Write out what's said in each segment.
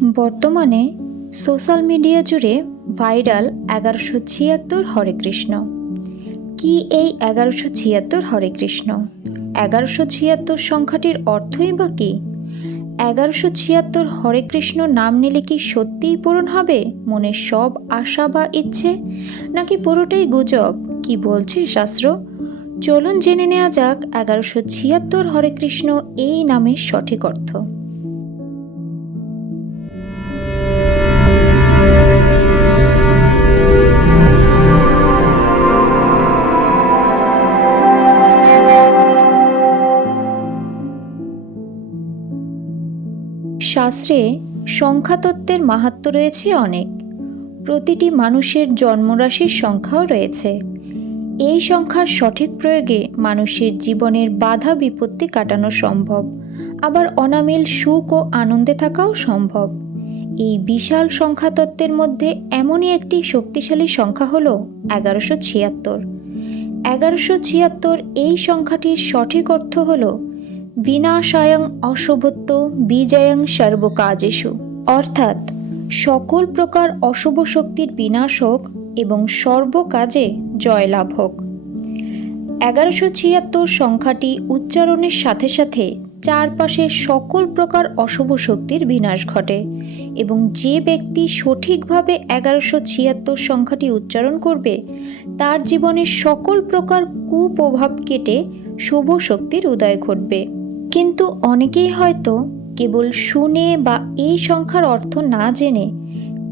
বর্তমানে social media জুড়ে viral 1176 হরে কৃষ্ণ। কি এই 1176 হরে কৃষ্ণ? 1176 সংখ্যাটির অর্থই বা কী? 1176 হরে কৃষ্ণ নাম নিলে কি সত্যিই পূরণ হবে মনের সব আশা বা ইচ্ছে, নাকি পুরোটাই গুজব? কি বলছে শাস্ত্র? চলুন জেনে নেওয়া যাক 1176 হরে কৃষ্ণ এই নামের সঠিক অর্থ। শাস্ত্রে সংখ্যাতত্ত্বের মাহাত্ম্য রয়েছে অনেক। প্রতিটি মানুষের জন্মরাশির সংখ্যাও রয়েছে। এই সংখ্যার সঠিক প্রয়োগে মানুষের জীবনের বাধা বিপত্তি কাটানো সম্ভব, আবার অনামিল সুখ ও আনন্দে থাকাও সম্ভব। এই বিশাল সংখ্যাতত্ত্বের মধ্যে এমনই একটি শক্তিশালী সংখ্যা হল 1176। 1176 এই সংখ্যাটির সঠিক অর্থ হল বিনাশায়ং অশুভত্ব বিজয়ং সর্বকাজেষু, অর্থাৎ সকল প্রকার অশুভ শক্তির বিনাশ হোক এবং সর্বকাজে জয়লাভ হোক। 1176 সংখ্যাটি উচ্চারণের সাথে সাথে চারপাশের সকল প্রকার অশুভ শক্তির বিনাশ ঘটে, এবং যে ব্যক্তি সঠিকভাবে 1176 সংখ্যাটি উচ্চারণ করবে তার জীবনের সকল প্রকার কুপ্রভাব কেটে শুভ শক্তির উদয় ঘটবে। কিন্তু অনেকেই হয়তো কেবল শুনে বা এই সংখ্যার অর্থ না জেনে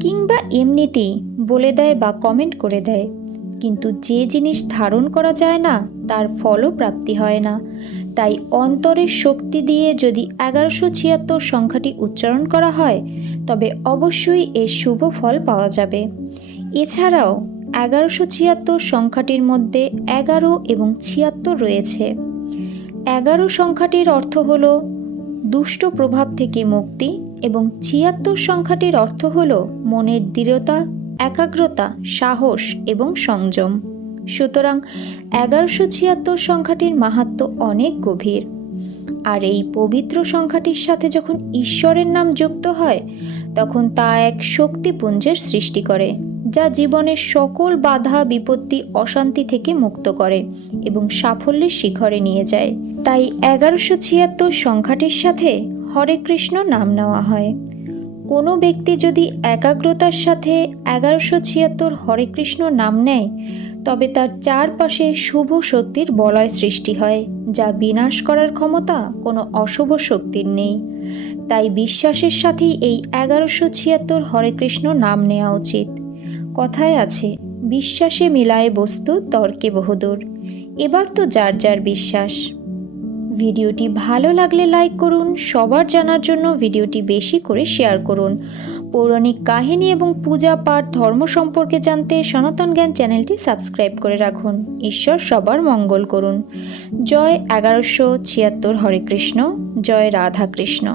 কিংবা এমনিতেই বলে দেয় বা কমেন্ট করে দেয়, কিন্তু যে জিনিস ধারণ করা যায় না তার ফলও প্রাপ্তি হয় না। তাই অন্তরের শক্তি দিয়ে যদি 1176 সংখ্যাটি উচ্চারণ করা হয় তবে অবশ্যই এর শুভ ফল পাওয়া যাবে। এছাড়াও 1176 সংখ্যাটির মধ্যে 11 এবং 76 রয়েছে। 11 সংখ্যাটির অর্থ হল দুষ্ট প্রভাব থেকে মুক্তি, এবং 76 সংখ্যাটির অর্থ হল মনের দৃঢ়তা, একাগ্রতা, সাহস এবং সংযম। সুতরাং 1176 সংখ্যাটির মাহাত্ম্য অনেক গভীর। আর এই পবিত্র সংখ্যাটির সাথে যখন ঈশ্বরের নাম যুক্ত হয় তখন তা এক শক্তিপুঞ্জের সৃষ্টি করে, যা জীবনের সকল বাধা বিপত্তি অশান্তি থেকে মুক্ত করে এবং সাফল্যের শিখরে নিয়ে যায়। তাই 1176 সংখ্যাটির সাথে হরে কৃষ্ণ নাম নেওয়া হয়। কোনো ব্যক্তি যদি একাগ্রতার সাথে 1176 হরে কৃষ্ণ নাম নেয় তবে তার চারপাশে শুভ শক্তির বলয় সৃষ্টি হয়, যা বিনাশ করার ক্ষমতা কোনো অশুভ শক্তির নেই। তাই বিশ্বাসের সাথেই এই 1176 হরে কৃষ্ণ নাম নেওয়া উচিত। কথায় আছে, বিশ্বাসে মিলায় বস্তু তর্কে বহুদূর। এবার তো যার যার বিশ্বাস। ভিডিওটি ভালো লাগলে লাইক করুন, সবার জানার জন্য ভিডিওটি বেশি করে শেয়ার করুন। পৌরাণিক কাহিনী এবং পূজা পাঠ ধর্ম সম্পর্কে জানতে সনাতন জ্ঞান চ্যানেলটি সাবস্ক্রাইব করে রাখুন। ঈশ্বর সবার মঙ্গল করুন। জয় 1176 হরে কৃষ্ণ। জয় রাধা কৃষ্ণ।